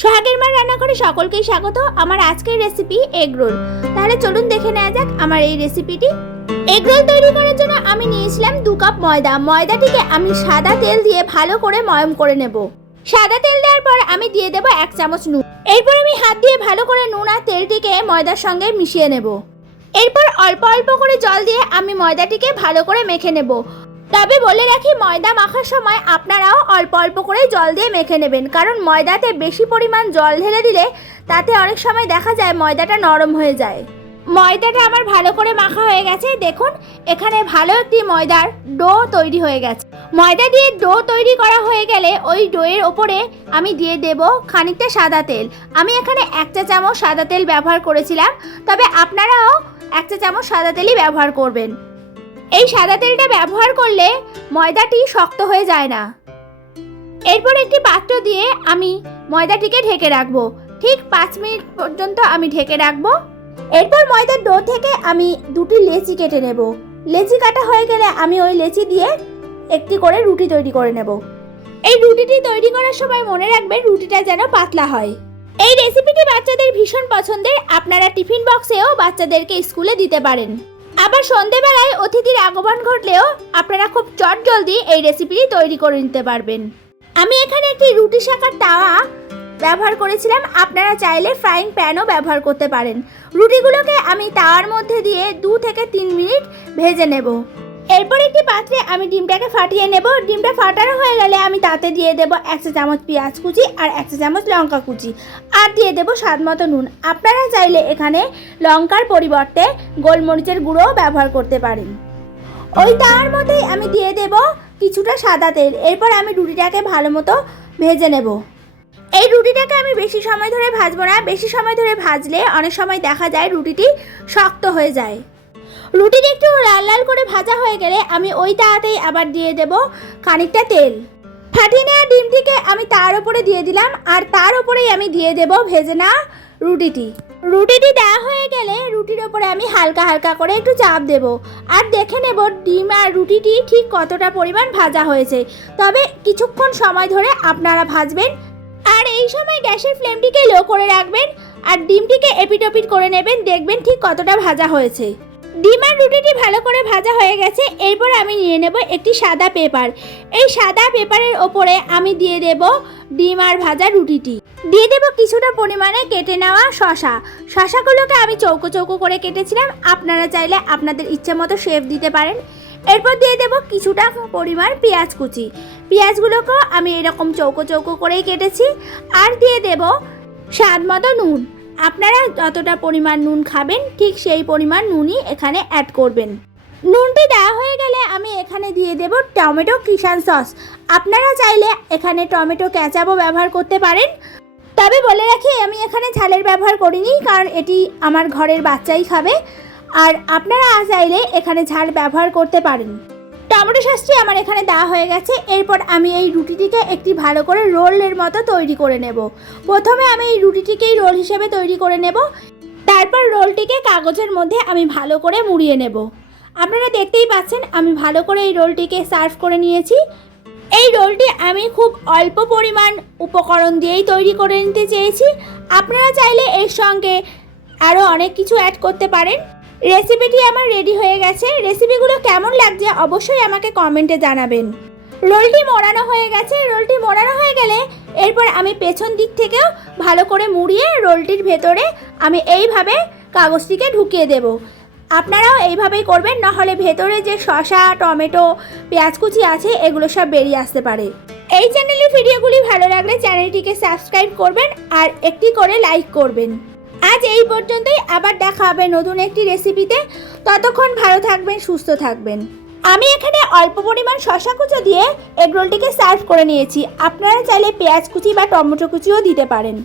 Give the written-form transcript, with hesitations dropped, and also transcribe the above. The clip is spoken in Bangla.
সোহাগের মার রান্নাঘরে সকলকেই স্বাগত। আমার আজকের রেসিপি এগ রোল। তাহলে চলুন দেখে নেওয়া যাক আমার এই রেসিপিটি। এগ রোল তৈরি করার জন্য আমি নিয়েছিলাম 2 কাপ ময়দা। ময়দাটিকে আমি সাদা তেল দিয়ে ভালো করে ময়ম করে নেব। সাদা তেল দেওয়ার পর আমি দিয়ে দেব 1 চামচ নুন। এরপর আমি হাত দিয়ে ভালো করে নুন আর তেলটিকে ময়দার সঙ্গে মিশিয়ে নেব। এরপর অল্প অল্প করে জল দিয়ে আমি ময়দাটিকে ভালো করে মেখে নেব। তবে বলে রাখি, ময়দা মাখার সময় আপনারাও অল্প অল্প করে জল দিয়ে মেখে নেবেন, কারণ ময়দাতে বেশি পরিমাণ জল ঢেলে দিলে তাতে অনেক সময় দেখা যায় ময়দাটা নরম হয়ে যায়। ময়দাটা আমার ভালো করে মাখা হয়ে গেছে। দেখুন, এখানে ভালো একটি ময়দার ডো তৈরি হয়ে গেছে। ময়দা দিয়ে ডো তৈরি করা হয়ে গেলে ওই ডোয়ের ওপরে আমি দিয়ে দেব খানিকটা সাদা তেল। আমি এখানে 1 চা চামচ সাদা তেল ব্যবহার করেছিলাম, তবে আপনারাও 1 চা চামচ সাদা তেলই ব্যবহার করবেন। এই সাদা তেলটা ব্যবহার করলে ময়দাটি শক্ত হয়ে যায় না। এরপর একটি পাত্র দিয়ে আমি ময়দাটিকে ঢেকে রাখবো। ঠিক 5 মিনিট পর্যন্ত আমি ঢেকে রাখবো। এরপর ময়দার ডো থেকে আমি 2টি লেচি কেটে নেব। লেচি কাটা হয়ে গেলে আমি ওই লেচি দিয়ে একটি করে রুটি তৈরি করে নেব। এই রুটিটি তৈরি করার সময় মনে রাখবেন রুটিটা যেন পাতলা হয়। এই রেসিপিটি বাচ্চাদের ভীষণ পছন্দের। আপনারা টিফিন বক্সেও বাচ্চাদেরকে স্কুলে দিতে পারেন। আবার সন্ধেবেলায় অতিথির আগমন ঘটলেও আপনারা খুব চটজলদি এই রেসিপিটি তৈরি করে নিতে পারবেন। আমি এখানে একটি রুটি সেকার তাওয়া ব্যবহার করেছিলাম। আপনারা চাইলে ফ্রাইং প্যানও ব্যবহার করতে পারেন। রুটিগুলোকে আমি তাওয়ার মধ্যে দিয়ে 2 থেকে 3 মিনিট ভেজে নেব। এরপর একটি পাত্রে আমি ডিমটাকে ফাটিয়ে নেব। ডিমটা ফাটানো হয়ে গেলে আমি তাতে দিয়ে দেব 1 চা চামচ পেঁয়াজ কুচি আর 1 চা চামচ লঙ্কা কুচি, আর দিয়ে দেব স্বাদ মতো নুন। আপনারা চাইলে এখানে লঙ্কার পরিবর্তে গোলমরিচের গুঁড়োও ব্যবহার করতে পারেন। ওই তাওয়ার মধ্যেই আমি দিয়ে দেব কিছুটা সাদা তেল। এরপর আমি রুটিটাকে ভালো মতো ভেজে নেব। এই রুটিটাকে আমি বেশি সময় ধরে ভাজবো না। বেশি সময় ধরে ভাজলে অনেক সময় দেখা যায় রুটিটি শক্ত হয়ে যায়। রুটিটি একটু লাল লাল করে ভাজা হয়ে গেলে আমি ওই তাওয়াতেই আবার দিয়ে দেব খানিকটা তেল। ফাটিয়ে নেওয়া ডিমটিকে আমি তার উপরে দিয়ে দিলাম, আর তার উপরেই আমি দিয়ে দেব ভেজে নেওয়া রুটিটি। রুটিটি দেওয়া হয়ে গেলে রুটির ওপরে আমি হালকা হালকা করে একটু চাপ দেব, আর দেখে নেব ডিম আর রুটিটি ঠিক কতটা পরিমাণ ভাজা হয়েছে। তবে কিছুক্ষণ সময় ধরে আপনারা ভাজবেন, আর এই সময় গ্যাসের ফ্লেমটিকে লো করে রাখবেন আর ডিমটিকে এপিটোপিট করে নেবেন। দেখবেন ঠিক কতটা ভাজা হয়েছে। ডিম আর রুটিটি ভালো করে ভাজা হয়ে গেছে। এরপর আমি নিয়ে নেব একটি সাদা পেপার। এই সাদা পেপারের ওপরে আমি দিয়ে দেব ডিম আর ভাজা রুটিটি। দিয়ে দেব কিছুটা পরিমাণে কেটে নেওয়া শসা। শসাগুলোকে আমি চৌকো চৌকো করে কেটেছিলাম। আপনারা চাইলে আপনাদের ইচ্ছে মতো শেপ দিতে পারেন। এরপর দিয়ে দেব কিছুটা পরিমাণ পেঁয়াজ কুচি। পেঁয়াজগুলোকেও আমি এরকম চৌকো চৌকো করেই কেটেছি। আর দিয়ে দেব স্বাদ মতো নুন। আপনারা যতটা পরিমাণ নুন খাবেন ঠিক সেই পরিমাণ নুনই এখানে অ্যাড করবেন। নুনটি দেওয়া হয়ে গেলে আমি এখানে দিয়ে দেব টমেটো কিষান সস। আপনারা চাইলে এখানে টমেটো কেচাপও ব্যবহার করতে পারেন। তবে বলে রাখি, আমি এখানে ঝালের ব্যবহার করিনি, কারণ এটি আমার ঘরের বাচ্চাই খাবে। আর আপনারা চাইলে এখানে ঝাল ব্যবহার করতে পারেন। টমেটো সসটি আমার এখানে দেওয়া হয়ে গেছে। এরপর আমি এই রুটিটিকে একটি ভালো করে রোলের মতো তৈরি করে নেব। প্রথমে আমি এই রুটিটিকেই রোল হিসেবে তৈরি করে নেব। তারপর রোলটিকে কাগজের মধ্যে আমি ভালো করে মুড়িয়ে নেব। আপনারা দেখতেই পাচ্ছেন আমি ভালো করে এই রোলটিকে সার্ভ করে নিয়েছি। এই রোলটি আমি খুব অল্প পরিমাণ উপকরণ দিয়েই তৈরি করে নিতে চেয়েছি। আপনারা চাইলে এর সঙ্গে আরও অনেক কিছু অ্যাড করতে পারেন। রেসিপিটি আমার রেডি হয়ে গেছে। রেসিপিগুলো কেমন লাগছে অবশ্যই আমাকে কমেন্টে জানাবেন। রোলটি মোড়ানো হয়ে গেছে। রোলটি মোড়ানো হয়ে গেলে এরপর আমি পেছন দিক থেকেও ভালো করে মুড়িয়ে রোলটির ভেতরে আমি এইভাবে কাগজটিকে ঢুকিয়ে দেব। আপনারাও এইভাবেই করবেন, নাহলে ভেতরে যে শসা, টমেটো, পেঁয়াজ কুচি আছে এগুলো সব বেরিয়ে আসতে পারে। এই চ্যানেলের ভিডিওগুলি ভালো লাগলে চ্যানেলটিকে সাবস্ক্রাইব করবেন আর একটি করে লাইক করবেন। আজ এই পর্যন্তই। আবার দেখা হবে নতুন একটি রেসিপিতে। ততক্ষণ ভালো থাকবেন, সুস্থ থাকবেন। আমি এখানে অল্প পরিমাণ শসা কুচো দিয়ে এগ রোলটিকে সার্ভ করে নিয়েছি। আপনারা চাইলে পেঁয়াজ কুচি বা টমেটো কুচিও দিতে পারেন।